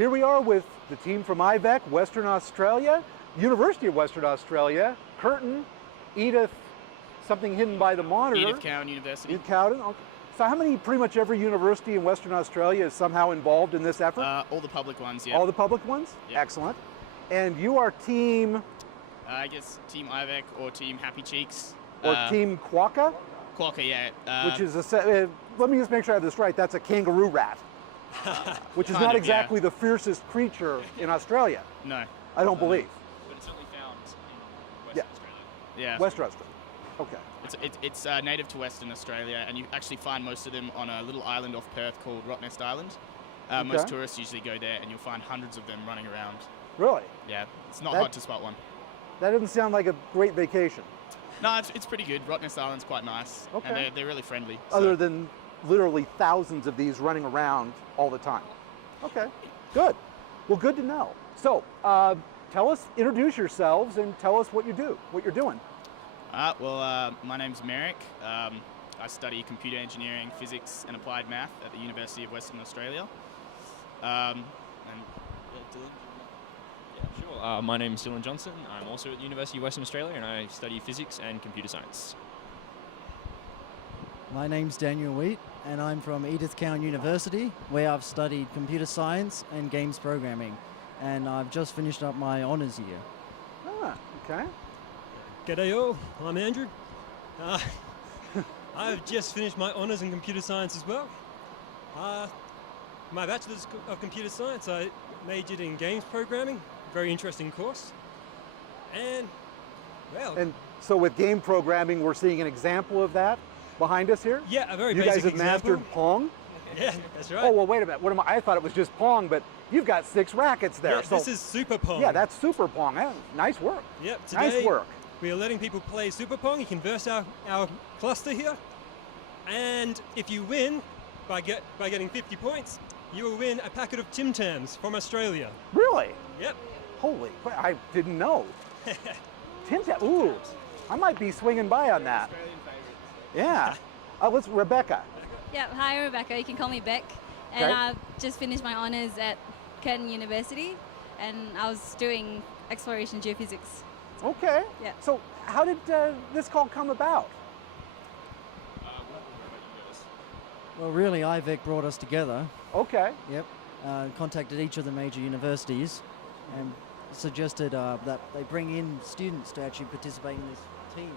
here we are with the team from iVEC, Western Australia, University of Western Australia, Curtin, Edith, something hidden by the monitor. Edith Cowan University. Edith Cowan, okay. So how many, pretty much every university in Western Australia is somehow involved in this effort? All the public ones, yeah. All the public ones? Yeah. Excellent. And you are team? I guess Team iVEC or Team Happy Cheeks. Or Team Quokka? Quokka, yeah. Which is let me just make sure I have this right. That's a kangaroo rat, which is not exactly the fiercest creature in Australia. No. I don't believe. But it's only found in Western Australia. Yeah. Western Australia. Okay. It's native to Western Australia, and you actually find most of them on a little island off Perth called Rottnest Island. Most tourists usually go there, and you'll find hundreds of them running around. Really? Yeah. It's not hard to spot one. That doesn't sound like a great vacation. No, it's pretty good. Rottnest Island's quite nice, and they're really friendly. Other than literally thousands of these running around all the time. Okay, good. Well, good to know. So, introduce yourselves and tell us what you do, what you're doing. My name's Merrick. I study computer engineering, physics, and applied math at the University of Western Australia. Dylan? Yeah, sure. My name's Dylan Johnson. I'm also at the University of Western Australia, and I study physics and computer science. My name's Daniel Wheat, and I'm from Edith Cowan University, where I've studied computer science and games programming, and I've just finished up my honours year. Ah, okay. G'day all, I'm Andrew. I've just finished my honours in computer science as well. My Bachelor's of Computer Science, I majored in games programming, very interesting course. And, well... And so with game programming, we're seeing an example of that behind us here? Yeah, a very basic example. You guys have mastered Pong? Yeah, that's right. Oh, well, wait a minute. What am I thought it was just Pong, but you've got 6 rackets there. Yeah, so this is Super Pong. Yeah, that's Super Pong. Nice work. Yep, today nice work. We are letting people play Super Pong. You can verse our cluster here. And if you win by getting 50 points, you will win a packet of Tim Tams from Australia. Really? Yep. Holy, I didn't know. Tim Tams, ooh, I might be swinging by on that. Yeah. Let's Rebecca. Yeah, hi Rebecca, you can call me Beck. And I've just finished my honours at Curtin University, and I was doing exploration geophysics. Okay. Yeah. So how did this call come about? Well, really, iVEC brought us together. Okay. Yep. Contacted each of the major universities and suggested that they bring in students to actually participate in this team.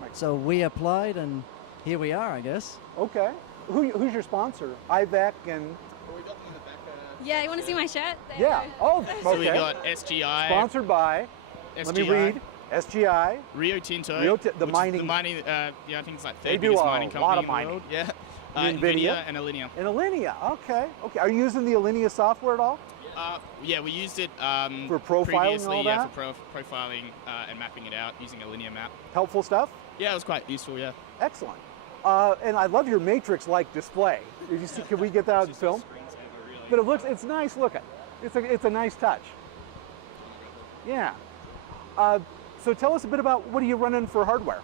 Right. So we applied, and here we are, I guess. Okay. Who's your sponsor? iVEC and... Well, we got them in the back. Yeah, you want to see my shirt? There yeah. Oh, okay. So we got SGI. Sponsored by... SGI. Let me read. SGI. Rio Tinto. The mining... The mining, I think it's like they third do biggest a mining company lot of in the mining. world. Yeah. NVIDIA and Alinea. And Alinea, okay. Are you using the Alinea software at all? Yeah, we used it for profiling previously, and all that? for profiling and mapping it out using Alinea map. Helpful stuff? Yeah, it was quite useful, yeah. Excellent. And I love your matrix-like display. Did you see? Can we get that on film? But it's nice looking. It's a nice touch. Yeah. So tell us a bit about what are you running for hardware?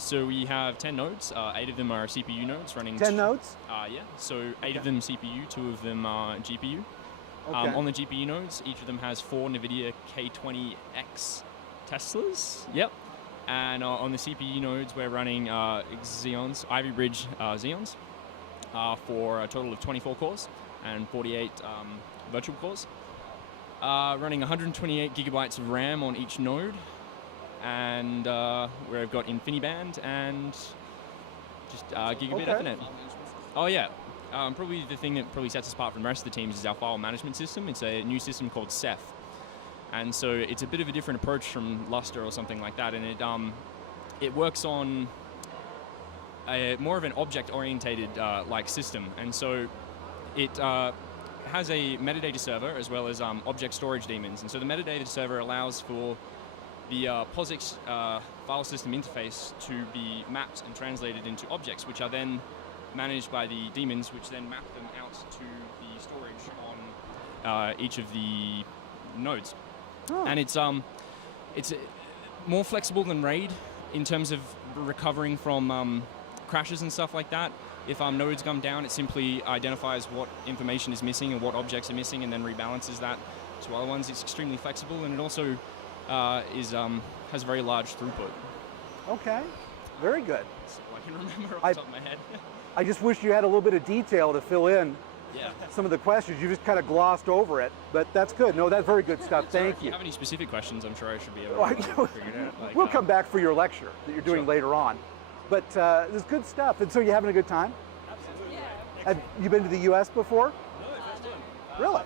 So we have 10 nodes. 8 of them are CPU nodes running. 10 nodes? Yeah. So 8 of them CPU, 2 of them are GPU. Okay. On the GPU nodes, each of them has 4 NVIDIA K20X Teslas. Yep. And on the CPU nodes, we're running Xeons, Ivy Bridge Xeons, for a total of 24 cores and 48 virtual cores. Running 128 gigabytes of RAM on each node. And we've got InfiniBand and just gigabit Ethernet. Oh yeah, probably the thing that probably sets us apart from the rest of the teams is our file management system. It's a new system called Ceph, and so it's a bit of a different approach from Lustre or something like that. And it works on more of an object-orientated like system, and so it has a metadata server as well as object storage daemons. And so the metadata server allows for the POSIX file system interface to be mapped and translated into objects, which are then managed by the daemons, which then map them out to the storage on each of the nodes. Oh. And it's more flexible than RAID in terms of recovering from crashes and stuff like that. If nodes come down, it simply identifies what information is missing and what objects are missing, and then rebalances that to other ones. It's extremely flexible, and it also has a very large throughput. Okay, very good. So I can remember off the top of my head. I just wish you had a little bit of detail to fill in Yeah. some of the questions. You just kind of glossed over it, but that's good. No, that's very good stuff. Thank If you. you have any specific questions, I'm sure I should be able to figure it out. Like, We'll come back for your lecture that you're doing Sure. later on. But it's good stuff. And so you're having a good time? Absolutely. Have you been to the U.S. before? No, first time. Really?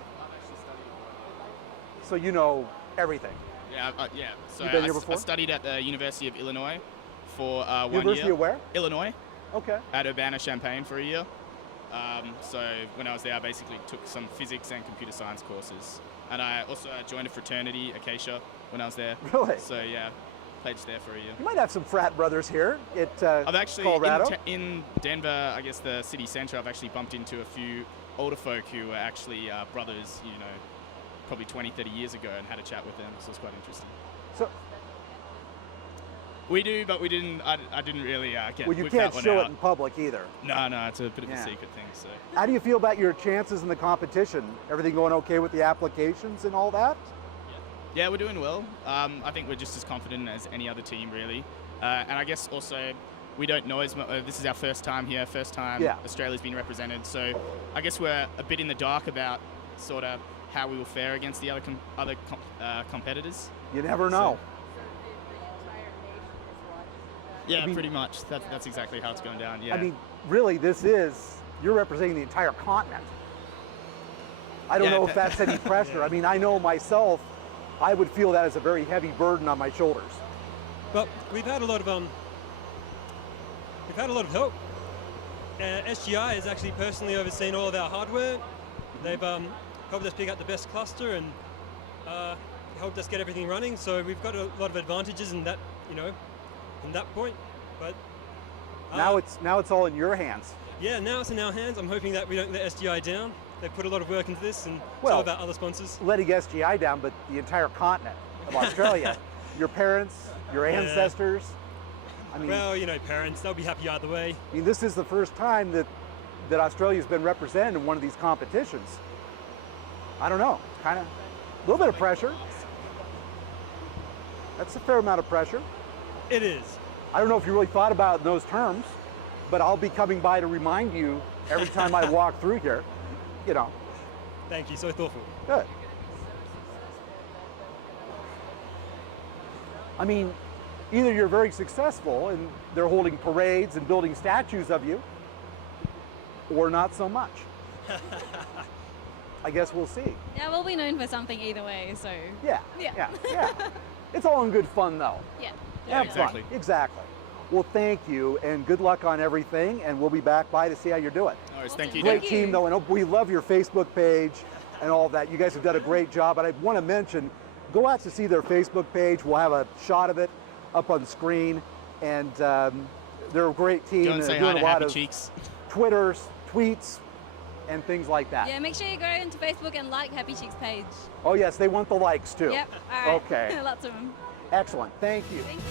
So you know everything. Yeah, yeah. So You've been here before? I studied at the University of Illinois for 1 University year. of where? Illinois, Okay. at Urbana-Champaign for a year. So when I was there, I basically took some physics and computer science courses. And I also joined a fraternity, Acacia, when I was there. Really? So yeah, pledged there for a year. You might have some frat brothers here at I've actually, Colorado. in Denver, I guess the city center, I've actually bumped into a few older folk who were actually brothers, you know, probably 20, 30 years ago, and had a chat with them, so it's quite interesting. So, We do, but we didn't. I didn't really get. well, you whip can't that one show out. it in public either. No, it's a bit of Yeah. a secret thing. So How do you feel about your chances in the competition? Everything going okay with the applications and all that? yeah, we're doing well. I think we're just as confident as any other team, really. And I guess also we don't know as much. This is our first time here, first time Yeah. Australia's been represented. So I guess we're a bit in the dark about sort of how we will fare against the other competitors. You never know. Yeah, I mean- pretty much. That's exactly how it's going down. Yeah. I mean, really, you're representing the entire continent. I don't Yeah, know if that's any pressure. I mean, I know myself, I would feel that as a very heavy burden on my shoulders. But we've had a lot of help. SGI has actually personally overseen all of our hardware. They've helped us pick out the best cluster and helped us get everything running. So we've got a lot of advantages in that, in that point. But Now it's all in your hands. yeah, now it's in our hands. I'm hoping that we don't let SGI down. They've put a lot of work into this, and Well- so about other sponsors. Letting SGI down, but the entire continent of Australia, your parents, your Yeah. ancestors. I mean, Well, parents, they'll be happy either way. this is the first time that Australia's been represented in one of these competitions. I don't know, kind of a little bit of pressure. That's a fair amount of pressure. It is. I don't know if you really thought about it in those terms, but I'll be coming by to remind you every time I walk through here. Thank you, so thoughtful. Good. I mean, either you're very successful and they're holding parades and building statues of you, or not so much. I guess we'll see. Yeah, we'll be known for something either way, so Yeah. Yeah. Yeah. It's all in good fun, though. yeah. Yeah, Have exactly. fun. Exactly. Well, thank you, and good luck on everything, and we'll be back by to see how you're doing. No worries, thank you. Great Thank team, you. though, and we love your Facebook page and all that. You guys have done a great job, and I want to mention, go out to see their Facebook page. We'll have a shot of it up on the screen, and they're a great team. Go and They're say hi doing to a lot Happy of Cheeks. Twitters, tweets, and things like that. Yeah, make sure you go into Facebook and like Happy Cheeks page. Oh, yes, they want the likes, too. Yep. All right. Okay. Lots of them. Excellent. Thank you. Thank you.